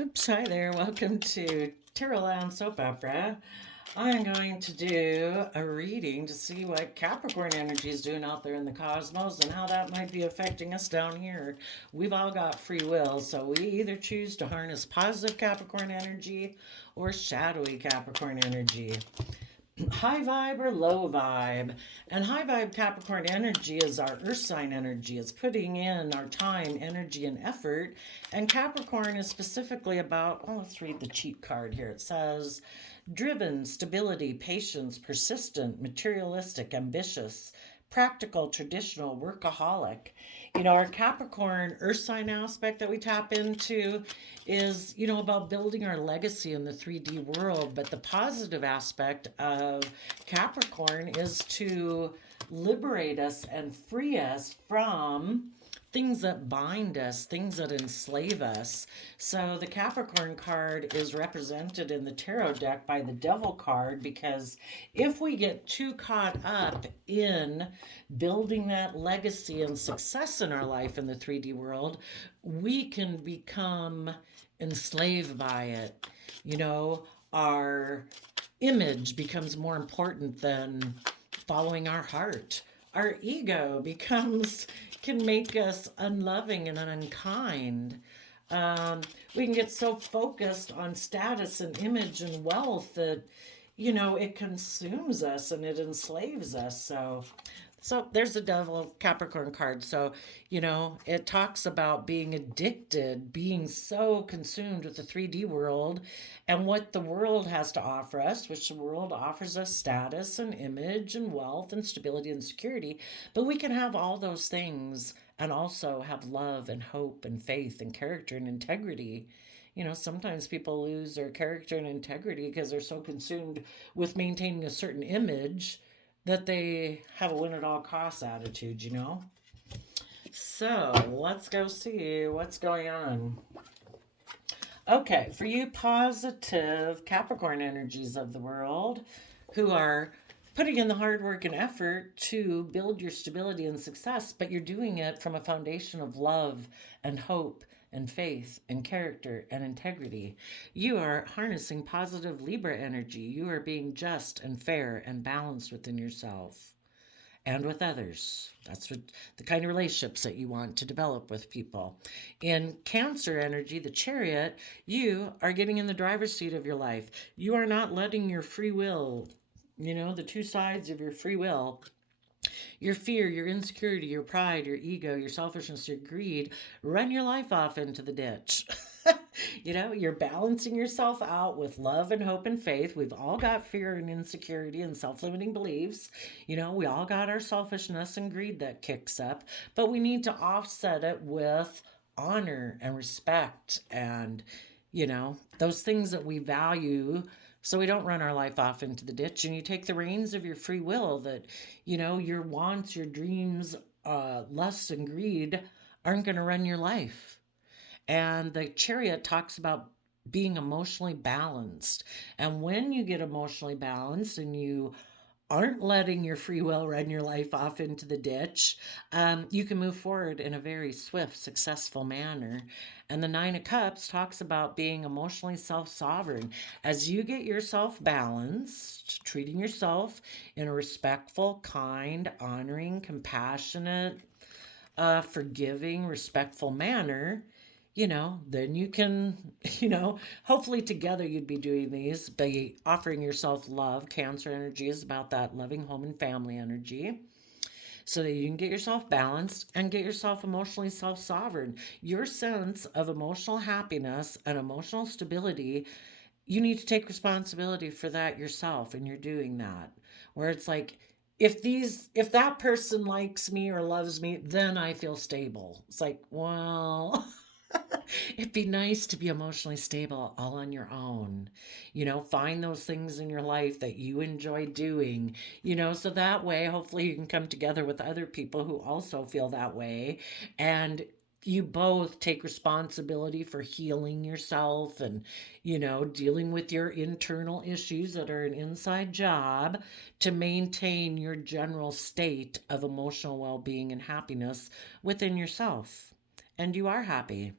Oops, hi there. Welcome to Land Soap Opera. I'm going to do a reading to see what Capricorn energy is doing out there in the cosmos and how that might be affecting us down here. We've all got free will, so we either choose to harness positive Capricorn energy or shadowy Capricorn energy. High vibe or low vibe. And high vibe Capricorn energy is our earth sign energy. It's putting in our time, energy, and effort. And Capricorn is specifically about, oh, let's read the cheat card here. It says driven, stability, patience, persistent, materialistic, ambitious, practical, traditional, workaholic. Our Capricorn earth sign aspect that we tap into is, about building our legacy in the 3D world. But the positive aspect of Capricorn is to liberate us and free us from things that bind us, things that enslave us. So the Capricorn card is represented in the tarot deck by the Devil card because if we get too caught up in building that legacy and success in our life in the 3D world, we can become enslaved by it. Our image becomes more important than following our heart. Our ego can make us unloving and unkind. We can get so focused on status and image and wealth that, it consumes us and it enslaves us. So there's the Devil Capricorn card. So, it talks about being addicted, being so consumed with the 3D world and what the world has to offer us, which the world offers us status and image and wealth and stability and security. But we can have all those things and also have love and hope and faith and character and integrity. Sometimes people lose their character and integrity because they're so consumed with maintaining a certain image that they have a win at all costs attitude. So let's go see what's going on. Okay, for you positive Capricorn energies of the world who are putting in the hard work and effort to build your stability and success, but you're doing it from a foundation of love and hope and faith and character and integrity. You are harnessing positive Libra energy. You are being just and fair and balanced within yourself and with others. That's what the kind of relationships that you want to develop with people. In Cancer energy, the Chariot, you are getting in the driver's seat of your life. You are not letting your free will, the two sides of your free will, your fear, your insecurity, your pride, your ego, your selfishness, your greed, run your life off into the ditch. You're balancing yourself out with love and hope and faith. We've all got fear and insecurity and self limiting beliefs. We all got our selfishness and greed that kicks up, but we need to offset it with honor and respect and, those things that we value so we don't run our life off into the ditch. And you take the reins of your free will that, your wants, your dreams, lusts, and greed aren't going to run your life. And the Chariot talks about being emotionally balanced. And when you get emotionally balanced and you aren't letting your free will run your life off into the ditch, you can move forward in a very swift, successful manner. And the Nine of Cups talks about being emotionally self sovereign. As you get yourself balanced, treating yourself in a respectful, kind, honoring, compassionate, forgiving, respectful manner, then you can, hopefully together you'd be doing these by offering yourself love. Cancer energy is about that loving home and family energy so that you can get yourself balanced and get yourself emotionally self sovereign. Your sense of emotional happiness and emotional stability, you need to take responsibility for that yourself, and you're doing that. Where it's like, if that person likes me or loves me, then I feel stable. It's like, well, it'd be nice to be emotionally stable all on your own. Find those things in your life that you enjoy doing, so that way, hopefully, you can come together with other people who also feel that way. And you both take responsibility for healing yourself and, dealing with your internal issues that are an inside job to maintain your general state of emotional well being and happiness within yourself. And you are happy.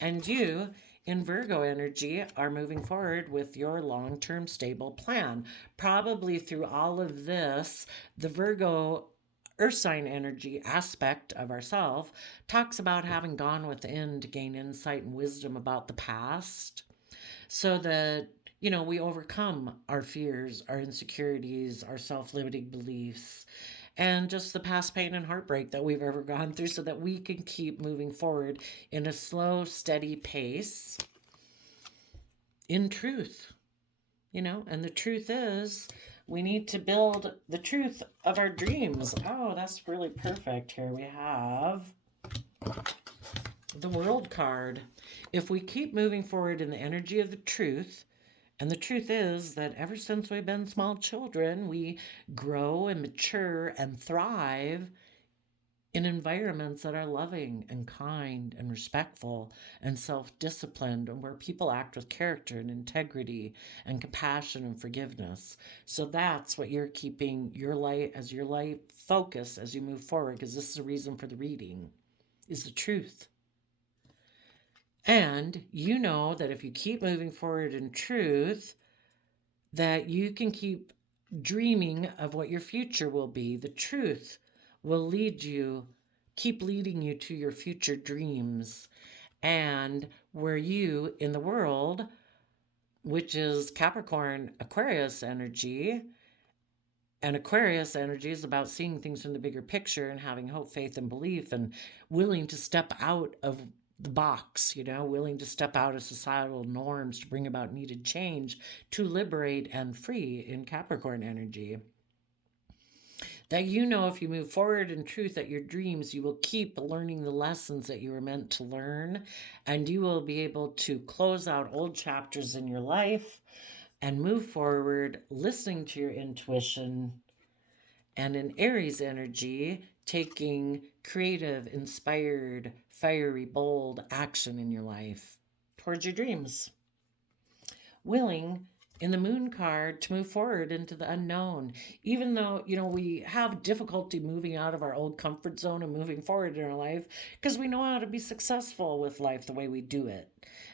And you, in Virgo energy are moving forward with your long term stable plan. Probably through all of this, the Virgo earth sign energy aspect of ourself talks about having gone within to gain insight and wisdom about the past so that we overcome our fears, our insecurities, our self-limiting beliefs, and just the past pain and heartbreak that we've ever gone through so that we can keep moving forward in a slow, steady pace in truth. And the truth is we need to build the truth of our dreams. Oh, that's really perfect. Here we have the World card. If we keep moving forward in the energy of the truth, and the truth is that ever since we've been small children, we grow and mature and thrive in environments that are loving and kind and respectful and self disciplined, and where people act with character and integrity and compassion and forgiveness. So that's what you're keeping your life as your life focus as you move forward, because this is the reason for the reading, is the truth. And you know that if you keep moving forward in truth, that you can keep dreaming of what your future will be. The truth will keep leading you to your future dreams. And where you in the world, which is Capricorn Aquarius energy, and Aquarius energy is about seeing things from the bigger picture and having hope, faith, and belief, and willing to step out of the box, willing to step out of societal norms to bring about needed change to liberate and free in Capricorn energy. That if you move forward in truth at your dreams, you will keep learning the lessons that you were meant to learn, and you will be able to close out old chapters in your life and move forward listening to your intuition. And in Aries energy, taking creative, inspired, fiery, bold action in your life towards your dreams. Willing in the Moon card to move forward into the unknown, even though we have difficulty moving out of our old comfort zone and moving forward in our life, because we know how to be successful with life the way we do it.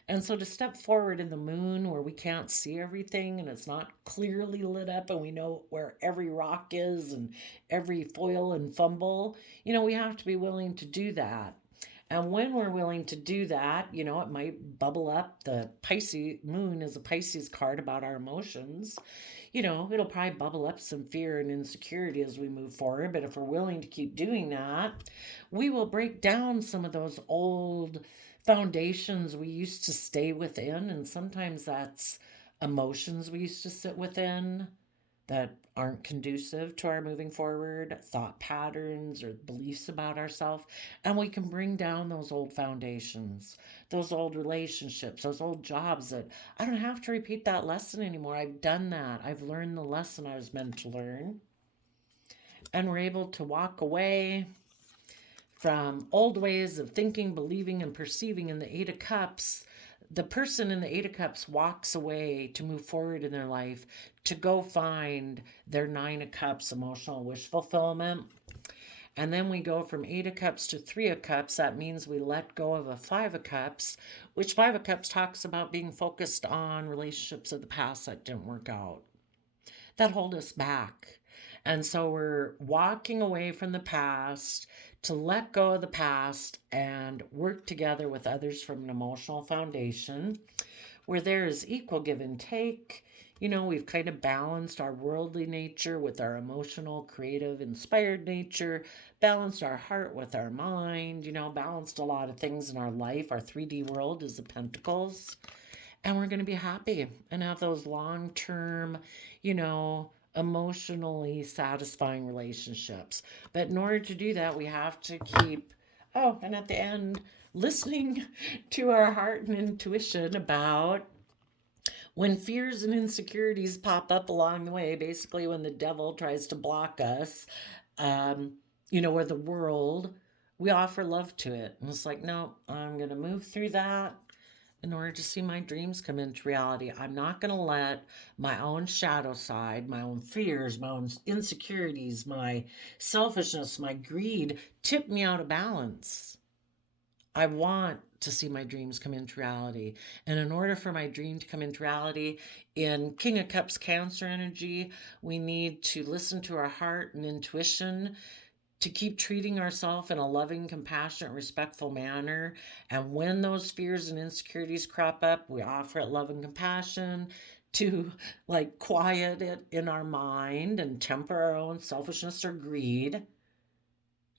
And so to step forward in the Moon where we can't see everything and it's not clearly lit up and we know where every rock is and every foil and fumble, we have to be willing to do that. And when we're willing to do that, it might bubble up. The Pisces moon is a Pisces card about our emotions. It'll probably bubble up some fear and insecurity as we move forward. But if we're willing to keep doing that, we will break down some of those old foundations we used to stay within. And sometimes that's emotions we used to sit within that aren't conducive to our moving forward, thought patterns or beliefs about ourselves. And we can bring down those old foundations, those old relationships, those old jobs that I don't have to repeat that lesson anymore. I've done that. I've learned the lesson I was meant to learn. And we're able to walk away from old ways of thinking, believing, and perceiving. In the Eight of Cups, the person in the Eight of Cups walks away to move forward in their life, to go find their Nine of Cups emotional wish fulfillment. And then we go from Eight of Cups to Three of Cups. That means we let go of a Five of Cups, which Five of Cups talks about being focused on relationships of the past that didn't work out, that hold us back. And so we're walking away from the past to let go of the past and work together with others from an emotional foundation where there is equal give and take. We've kind of balanced our worldly nature with our emotional, creative, inspired nature, balanced our heart with our mind, balanced a lot of things in our life. Our 3D world is the Pentacles. And we're going to be happy and have those long-term, emotionally satisfying relationships. But in order to do that, we have to keep, and at the end, listening to our heart and intuition about when fears and insecurities pop up along the way, basically when the devil tries to block us, or the world, we offer love to it. And it's like, no, I'm going to move through that in order to see my dreams come into reality. I'm not going to let my own shadow side, my own fears, my own insecurities, my selfishness, my greed tip me out of balance. I want to see my dreams come into reality. And in order for my dream to come into reality, in King of Cups Cancer energy, we need to listen to our heart and intuition to keep treating ourselves in a loving, compassionate, respectful manner. And when those fears and insecurities crop up, we offer it love and compassion to like quiet it in our mind and temper our own selfishness or greed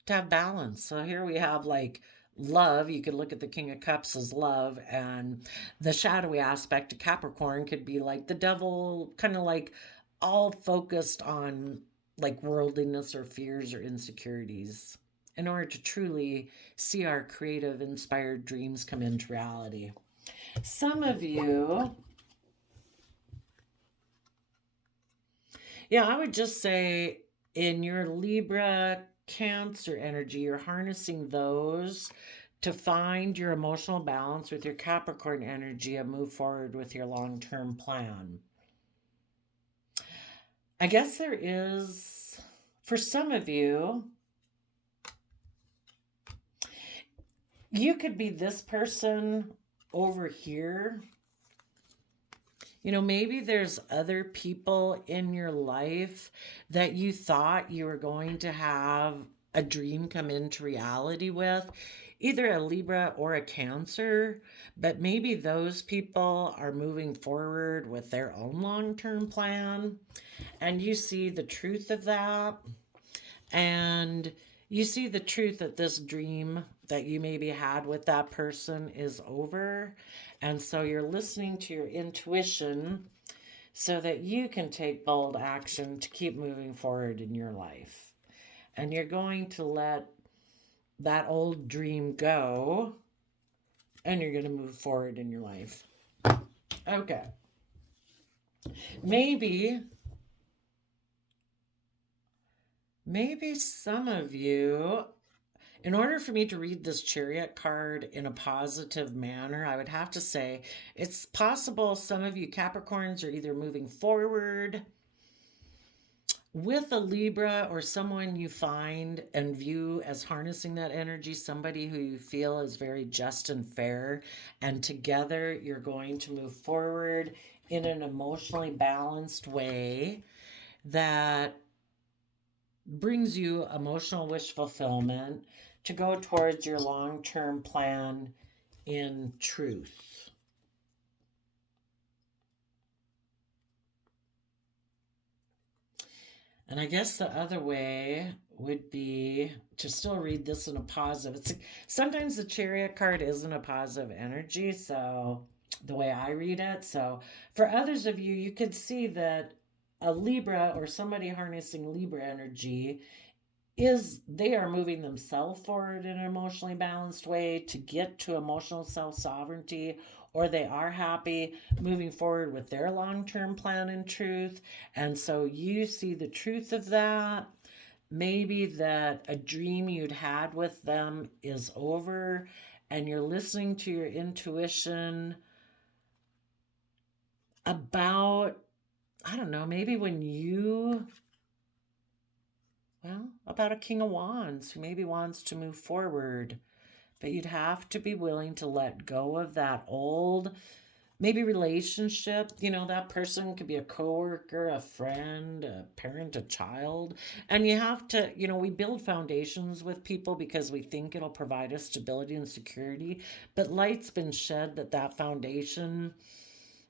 to have balance. So here we have like love. You could look at the King of Cups as love, and the shadowy aspect of Capricorn could be like the devil, kind of like all focused on like worldliness or fears or insecurities in order to truly see our creative, inspired dreams come into reality. Some of you, yeah, I would just say in your Libra Cancer energy, you're harnessing those to find your emotional balance with your Capricorn energy and move forward with your long term plan. I guess there is, for some of you, you could be this person over here. You know, maybe there's other people in your life that you thought you were going to have a dream come into reality with, either a Libra or a Cancer, but maybe those people are moving forward with their own long term plan, and you see the truth of that. And you see the truth that this dream that you maybe had with that person is over. And so you're listening to your intuition so that you can take bold action to keep moving forward in your life. And you're going to let that old dream go and you're going to move forward in your life. Okay. Maybe some of you, in order for me to read this Chariot card in a positive manner, I would have to say it's possible some of you Capricorns are either moving forward with a Libra or someone you find and view as harnessing that energy, somebody who you feel is very just and fair, and together you're going to move forward in an emotionally balanced way that brings you emotional wish fulfillment to go towards your long-term plan in truth. And I guess the other way would be to still read this in a positive. Sometimes the Chariot card isn't a positive energy, so the way I read it. So for others of you, you could see that a Libra or somebody harnessing Libra energy they are moving themselves forward in an emotionally balanced way to get to emotional self-sovereignty, or they are happy moving forward with their long-term plan in truth. And so you see the truth of that. Maybe that a dream you'd had with them is over and you're listening to your intuition about, I don't know, maybe about a King of Wands who maybe wants to move forward, but you'd have to be willing to let go of that old, maybe relationship. You know, that person could be a coworker, a friend, a parent, a child. And you have to, we build foundations with people because we think it'll provide us stability and security. But light's been shed that foundation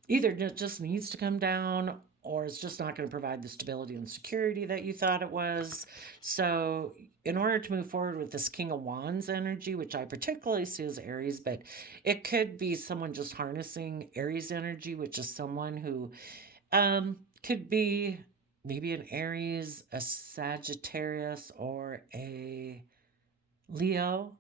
either just needs to come down or it's just not going to provide the stability and security that you thought it was. So in order to move forward with this King of Wands energy, which I particularly see as Aries, but it could be someone just harnessing Aries energy, which is someone who could be maybe an Aries, a Sagittarius, or a Leo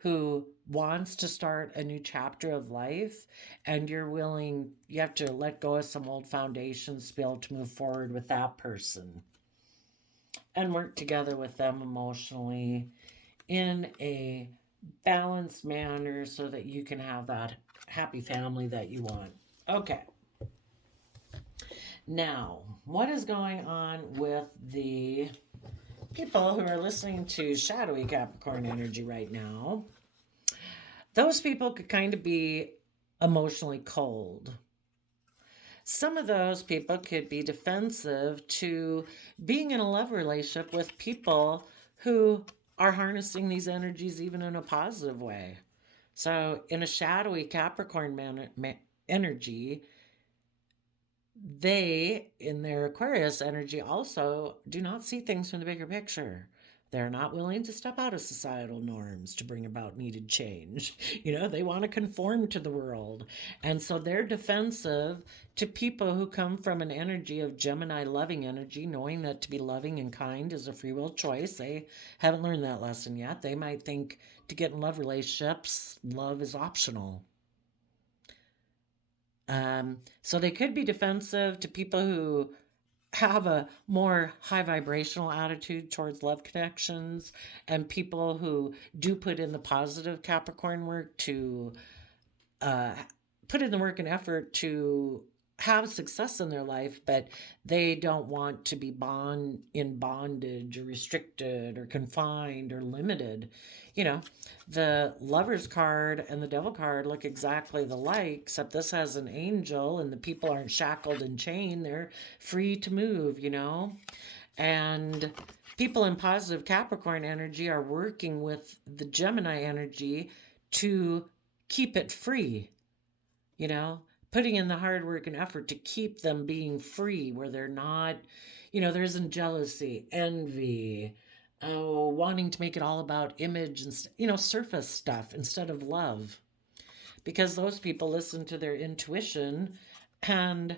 who wants to start a new chapter of life, and you have to let go of some old foundations to be able to move forward with that person and work together with them emotionally in a balanced manner so that you can have that happy family that you want. Okay. Now, what is going on with the people who are listening to shadowy Capricorn energy right now? those people could kind of be emotionally cold. Some of those people could be defensive to being in a love relationship with people who are harnessing these energies even in a positive way. So, in a shadowy energy, they, in their Aquarius energy, also do not see things from the bigger picture. They're not willing to step out of societal norms to bring about needed change. They want to conform to the world. And so they're defensive to people who come from an energy of Gemini loving energy, knowing that to be loving and kind is a free will choice. They haven't learned that lesson yet. They might think to get in love relationships, love is optional. So they could be defensive to people who have a more high vibrational attitude towards love connections, and people who do put in the positive Capricorn work to uh, put in the work and effort to have success in their life, but they don't want to be in bondage or restricted or confined or limited. The Lover's card and the Devil card look exactly alike, except this has an angel and the people aren't shackled and chained. They're free to move. And people in positive Capricorn energy are working with the Gemini energy to keep it free, putting in the hard work and effort to keep them being free, where they're not, there isn't jealousy, envy, wanting to make it all about image and, surface stuff instead of love. Because those people listen to their intuition, and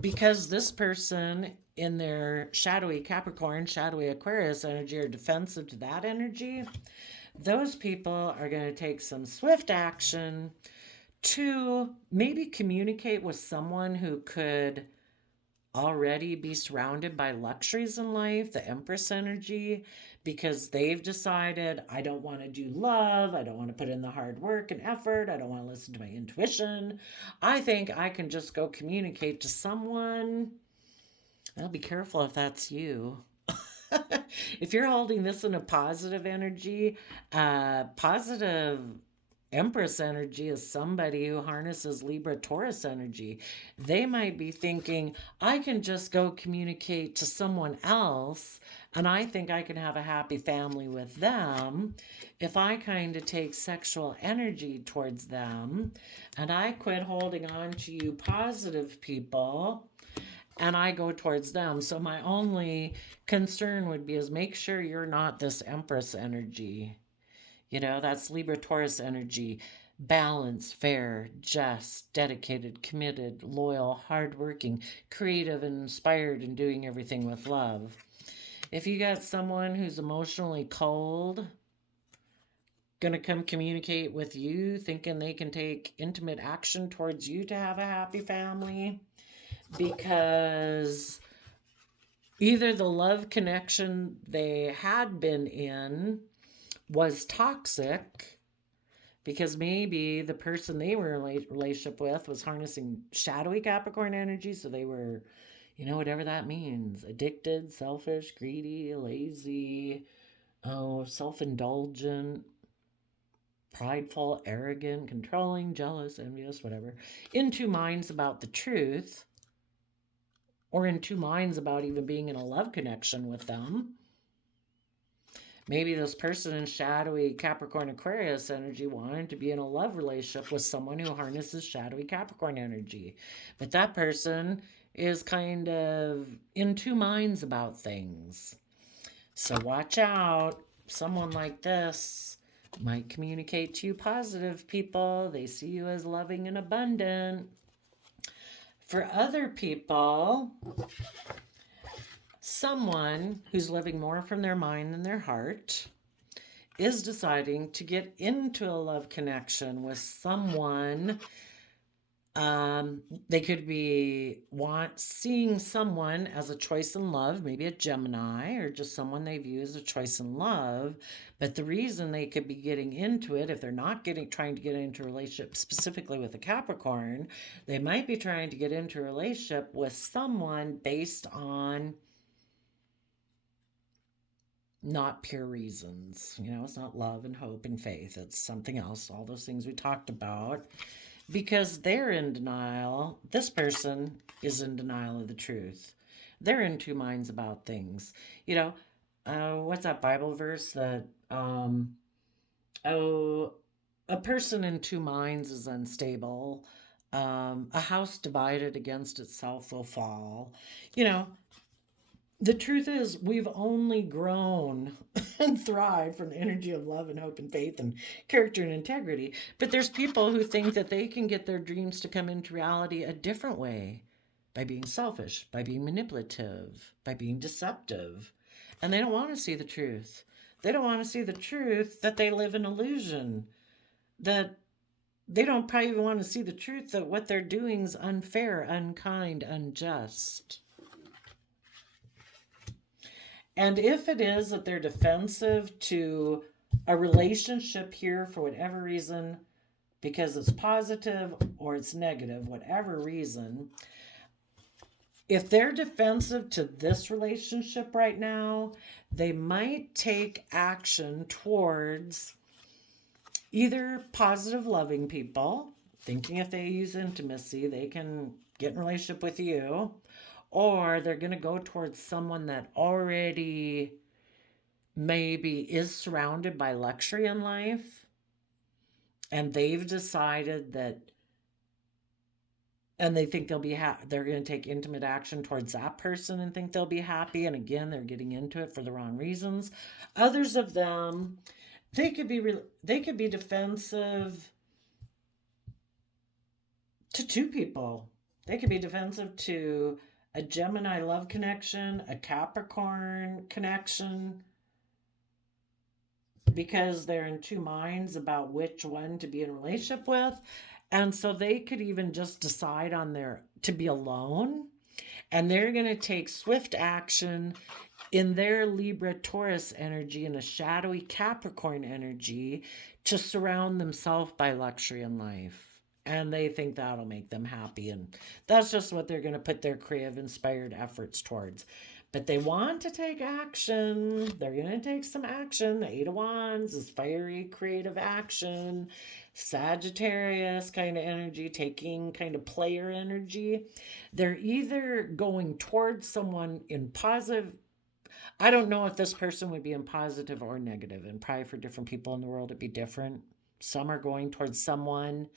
because this person in their shadowy Capricorn, shadowy Aquarius energy are defensive to that energy, those people are going to take some swift action to maybe communicate with someone who could already be surrounded by luxuries in life, the Empress energy, because they've decided, I don't want to do love, I don't want to put in the hard work and effort, I don't want to listen to my intuition. I think I can just go communicate to someone. Well, be careful if that's you. If you're holding this in a positive energy, positive Empress energy is somebody who harnesses Libra Taurus energy. They might be thinking, I can just go communicate to someone else, and I think I can have a happy family with them if I kind of take sexual energy towards them and I quit holding on to you positive people and I go towards them. So my only concern would be is make sure you're not this Empress energy. That's Libra Taurus energy. Balanced, fair, just, dedicated, committed, loyal, hardworking, creative, and inspired, and doing everything with love. If you got someone who's emotionally cold, gonna come communicate with you, thinking they can take intimate action towards you to have a happy family, because either the love connection they had been in was toxic, because maybe the person they were in a relationship with was harnessing shadowy Capricorn energy, so they were, whatever that means, addicted, selfish, greedy, lazy, self-indulgent, prideful, arrogant, controlling, jealous, envious, whatever, in two minds about the truth, or in two minds about even being in a love connection with them. Maybe this person in shadowy Capricorn Aquarius energy wanted to be in a love relationship with someone who harnesses shadowy Capricorn energy. But that person is kind of in two minds about things. So watch out. Someone like this might communicate to you positive, people. They see you as loving and abundant. For other people, someone who's living more from their mind than their heart is deciding to get into a love connection with someone. They could be seeing someone as a choice in love, maybe a Gemini, or just someone they view as a choice in love. But the reason they could be getting into it, if they're not trying to get into a relationship specifically with a Capricorn, they might be trying to get into a relationship with someone based on not pure reasons. You know, it's not love and hope and faith. It's something else. All those things we talked about. Because they're in denial. This person is in denial of the truth. They're in two minds about things. You know, what's that Bible verse that, oh, a person in two minds is unstable. A house divided against itself will fall. You know, the truth is, we've only grown and thrived from the energy of love and hope and faith and character and integrity. But there's people who think that they can get their dreams to come into reality a different way, by being selfish, by being manipulative, by being deceptive. And they don't want to see the truth. They don't want to see the truth that they live in illusion, that they don't probably even want to see the truth that what they're doing is unfair, unkind, unjust. And if it is that they're defensive to a relationship here for whatever reason, because it's positive or it's negative, whatever reason, if they're defensive to this relationship right now, they might take action towards either positive, loving people, thinking if they use intimacy, they can get in a relationship with you, or they're going to go towards someone that already maybe is surrounded by luxury in life, and they've decided that, and they think they'll be they're going to take intimate action towards that person and think they'll be happy, and again they're getting into it for the wrong reasons. Others of them, they could be defensive to two people. They could be defensive to a Gemini love connection, a Capricorn connection, because they're in two minds about which one to be in a relationship with. And so they could even just decide on their to be alone, and they're going to take swift action in their Libra Taurus energy and a shadowy Capricorn energy to surround themselves by luxury in life. And they think that'll make them happy. And that's just what they're going to put their creative, inspired efforts towards. But they want to take action. They're going to take some action. The Eight of Wands is fiery, creative action. Sagittarius kind of energy, taking kind of player energy. They're either going towards someone in positive. I don't know if this person would be in positive or negative, and probably for different people in the world it'd be different. Some are going towards someone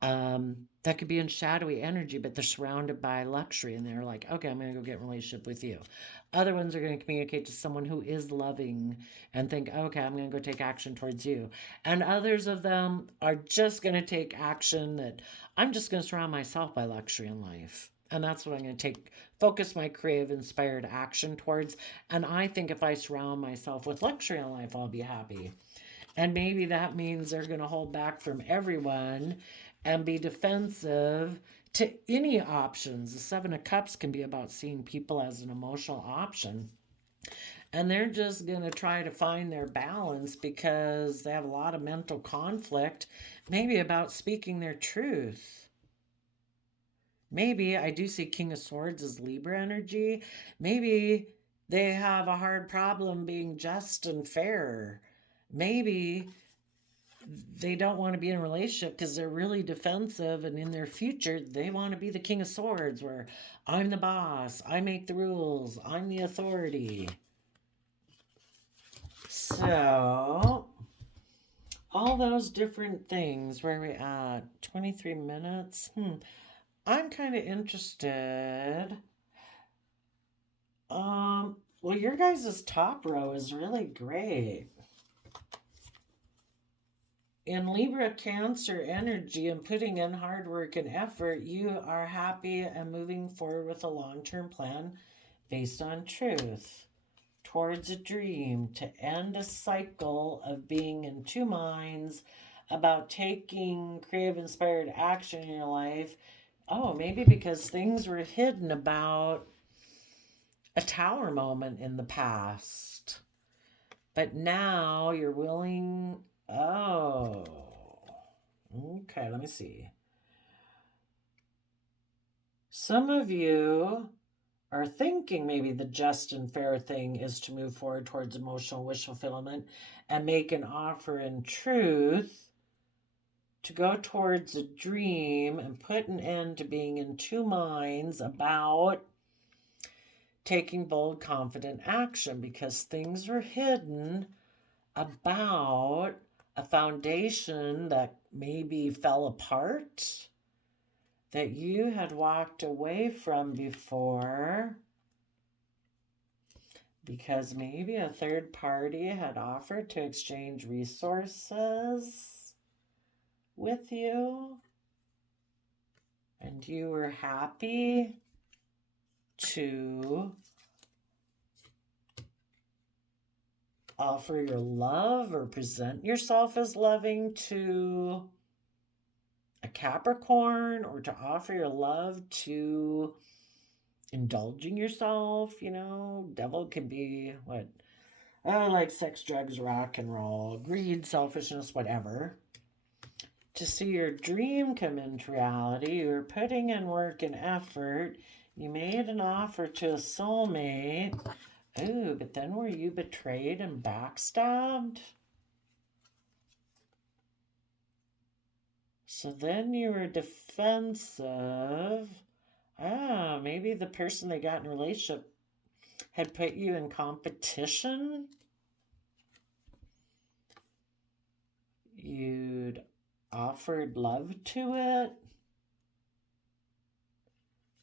that could be in shadowy energy, but they're surrounded by luxury, and they're like, okay, I'm going to go get in a relationship with you. Other ones are going to communicate to someone who is loving and think, okay, I'm going to go take action towards you. And others of them are just going to take action that I'm just going to surround myself by luxury in life. And that's what I'm going to focus my creative, inspired action towards. And I think if I surround myself with luxury in life, I'll be happy. And maybe that means they're going to hold back from everyone and be defensive to any options. The Seven of Cups can be about seeing people as an emotional option. And they're just going to try to find their balance because they have a lot of mental conflict, maybe about speaking their truth. Maybe I do see King of Swords as Libra energy. Maybe they have a hard problem being just and fair. Maybe they don't want to be in a relationship because they're really defensive, and in their future they want to be the King of Swords, where I'm the boss, I make the rules, I'm the authority. So all those different things. Where are we at? 23 minutes. I'm kind of interested. Well, your guys' top row is really great. In Libra Cancer energy and putting in hard work and effort, you are happy and moving forward with a long-term plan based on truth towards a dream to end a cycle of being in two minds about taking creative, inspired action in your life. Oh, maybe because things were hidden about a tower moment in the past. But now you're willing. Oh. Okay, let me see. Some of you are thinking maybe the just and fair thing is to move forward towards emotional wish fulfillment and make an offer in truth to go towards a dream and put an end to being in two minds about taking bold, confident action, because things were hidden about a foundation that maybe fell apart, that you had walked away from before because maybe a third party had offered to exchange resources with you, and you were happy to offer your love or present yourself as loving to a Capricorn, or to offer your love to indulging yourself. Devil can be what? Oh, like sex, drugs, rock and roll, greed, selfishness, whatever. To see your dream come into reality, you were putting in work and effort. You made an offer to a soulmate. Ooh, but then were you betrayed and backstabbed? So then you were defensive. Maybe the person they got in a relationship had put you in competition. You'd offered love to it.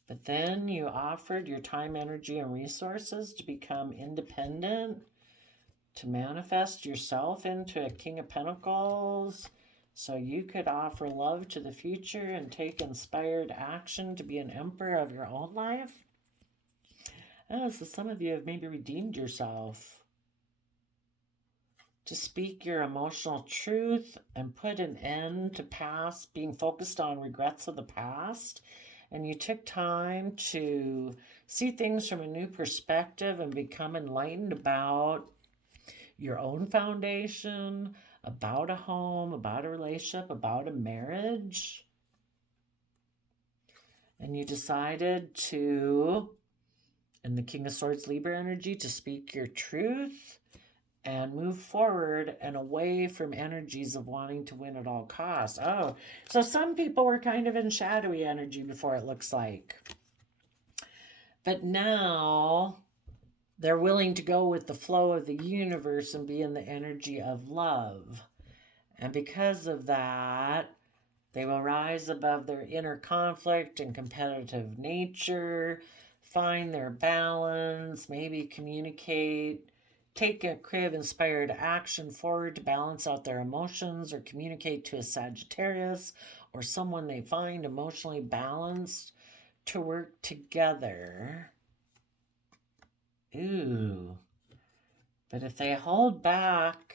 But then you offered your time, energy, and resources to become independent, to manifest yourself into a King of Pentacles, so you could offer love to the future and take inspired action to be an emperor of your own life. So some of you have maybe redeemed yourself to speak your emotional truth and put an end to past, being focused on regrets of the past. And you took time to see things from a new perspective and become enlightened about your own foundation, about a home, about a relationship, about a marriage. And you decided to, in the King of Swords Libra energy, to speak your truth and move forward and away from energies of wanting to win at all costs. Oh, so some people were kind of in shadowy energy before, it looks like. But now they're willing to go with the flow of the universe and be in the energy of love. And because of that, they will rise above their inner conflict and competitive nature, find their balance, maybe communicate, take a creative inspired action forward to balance out their emotions, or communicate to a Sagittarius or someone they find emotionally balanced to work together. Ooh. But if they hold back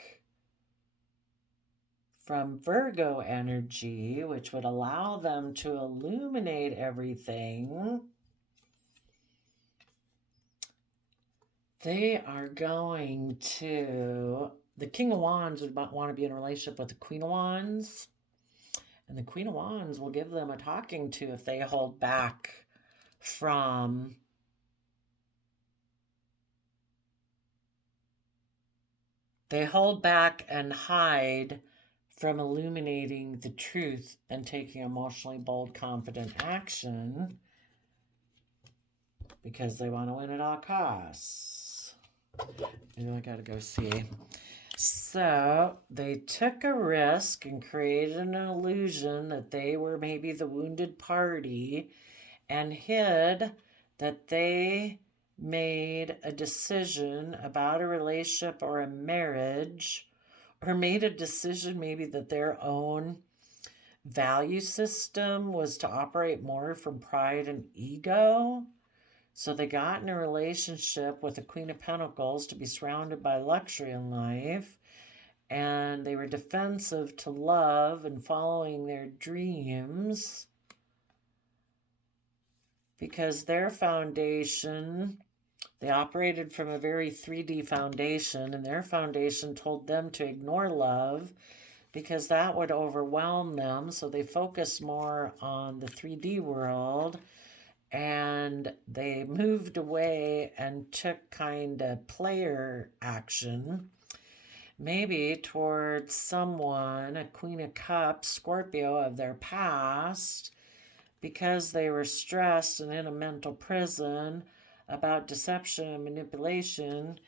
from Virgo energy, which would allow them to illuminate everything, they are going to... The King of Wands would want to be in a relationship with the Queen of Wands. And the Queen of Wands will give them a talking to if they hold back from and hide from illuminating the truth and taking emotionally bold, confident action, because they want to win at all costs. I gotta go see. So they took a risk and created an illusion that they were maybe the wounded party, and hid that they made a decision about a relationship or a marriage, or made a decision maybe that their own value system was to operate more from pride and ego. So they got in a relationship with the Queen of Pentacles to be surrounded by luxury in life, and they were defensive to love and following their dreams, because their foundation, they operated from a very 3D foundation, and their foundation told them to ignore love because that would overwhelm them. So they focused more on the 3D world and they moved away and took kind of player action, maybe towards someone, a Queen of Cups, Scorpio of their past, because they were stressed and in a mental prison about deception and manipulation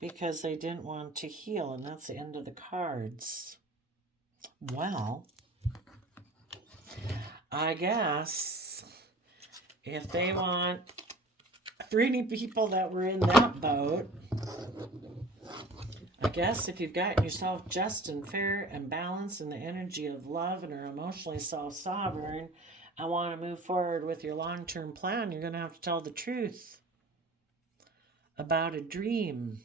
because they didn't want to heal. And that's the end of the cards. Well, I guess if they want, for any people that were in that boat, I guess if you've gotten yourself just and fair and balanced in the energy of love and are emotionally self sovereign and want to move forward with your long term plan, you're going to have to tell the truth about a dream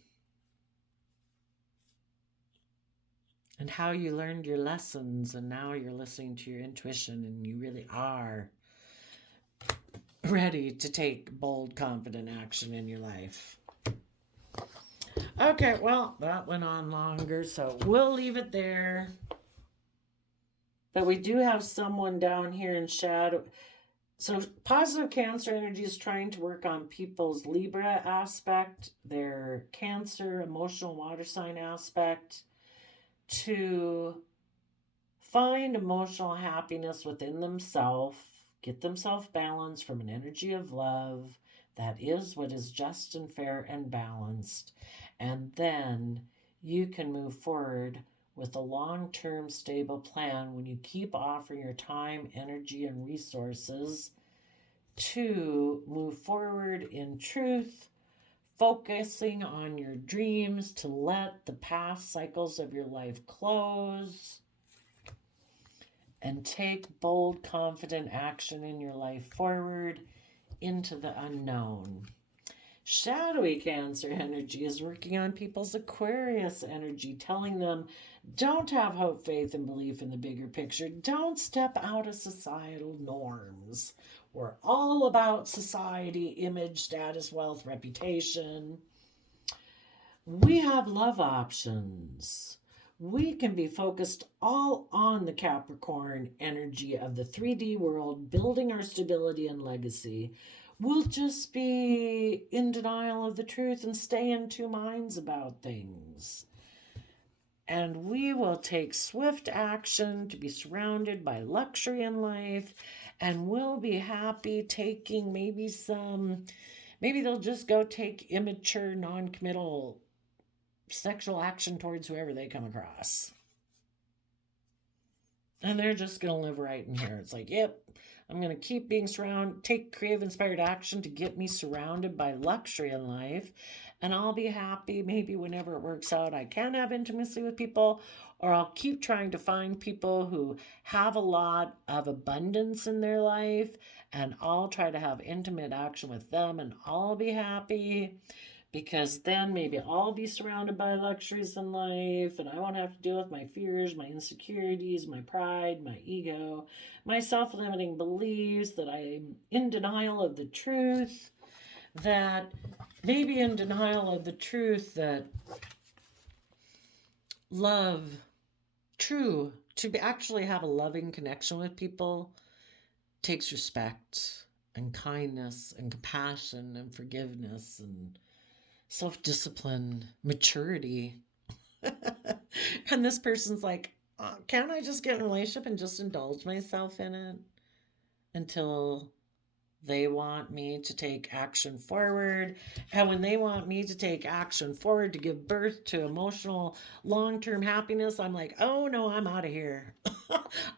and how you learned your lessons, and now you're listening to your intuition and you really are ready to take bold, confident action in your life. Okay, well, that went on longer, so we'll leave it there. But we do have someone down here in shadow. So, positive Cancer energy is trying to work on people's Libra aspect, their Cancer, emotional water sign aspect, to find emotional happiness within themselves, get themselves balanced from an energy of love that is what is just and fair and balanced. And then you can move forward with a long term stable plan when you keep offering your time, energy, and resources to move forward in truth, focusing on your dreams to let the past cycles of your life close and take bold, confident action in your life forward into the unknown. Shadowy Cancer energy is working on people's Aquarius energy, telling them don't have hope, faith, and belief in the bigger picture. Don't step out of societal norms. We're all about society, image, status, wealth, reputation. We have love options. We can be focused all on the Capricorn energy of the 3D world, building our stability and legacy. We'll just be in denial of the truth and stay in two minds about things. And we will take swift action to be surrounded by luxury in life, and we'll be happy taking maybe they'll just go take immature, non committal sexual action towards whoever they come across. And they're just going to live right in here. It's like, yep, I'm going to keep being surrounded, take creative, inspired action to get me surrounded by luxury in life. And I'll be happy maybe whenever it works out. I can have intimacy with people, or I'll keep trying to find people who have a lot of abundance in their life, and I'll try to have intimate action with them, and I'll be happy. Because then maybe I'll be surrounded by luxuries in life and I won't have to deal with my fears, my insecurities, my pride, my ego, my self limiting beliefs, that I'm in denial of the truth, that maybe in denial of the truth that love, true, to actually have a loving connection with people takes respect and kindness and compassion and forgiveness and self-discipline, maturity. And this person's like, can't I just get in a relationship and just indulge myself in it until they want me to take action forward? And when they want me to take action forward to give birth to emotional long-term happiness, I'm like, oh no, I'm out of here.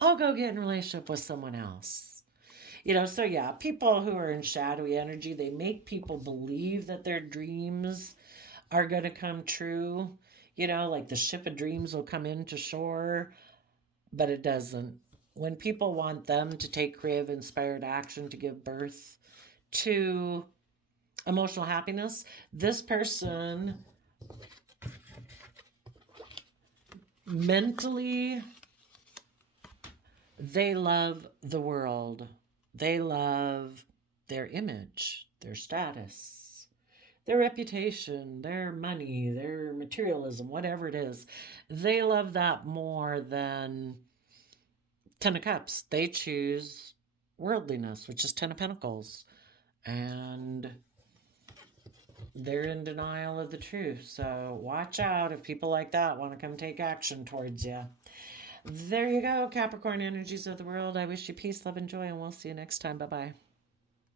I'll go get in a relationship with someone else. So yeah, people who are in shadowy energy, they make people believe that their dreams are going to come true. Like the ship of dreams will come into shore, but it doesn't. When people want them to take creative, inspired action to give birth to emotional happiness, this person mentally, they love the world. They love their image, their status, their reputation, their money, their materialism, whatever it is. They love that more than Ten of Cups. They choose worldliness, which is Ten of Pentacles. and they're in denial of the truth. So watch out if people like that want to come take action towards you. There you go, Capricorn energies of the world. I wish you peace, love, and joy, and we'll see you next time. Bye-bye.